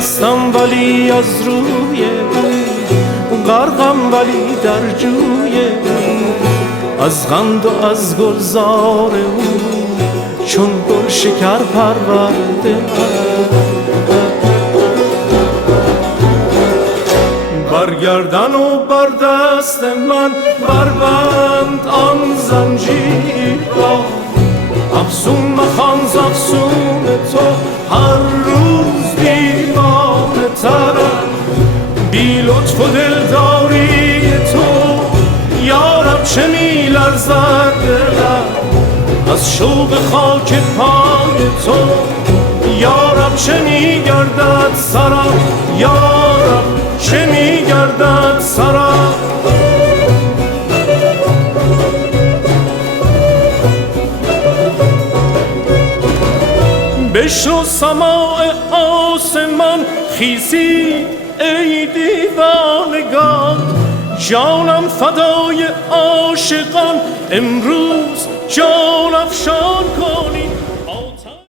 مستم ولی از روی غرقم ولی در جوی از غند و از گلزار او چون گل شکر پرورده برگردن و بر دست من بربند آن زنجیر را افسون مخوان ز افسون تو هر روز دیوانه ترم بی لطف و دلداری تو یارب چه می لرزد دلم از شوق خاک پای تو یارب چه می گردد سرم یارب چه می گردد سرم بشنو سماع آسمان خیزی ای دیوانگان جانم فدای عاشقان امروز جان افشان کنید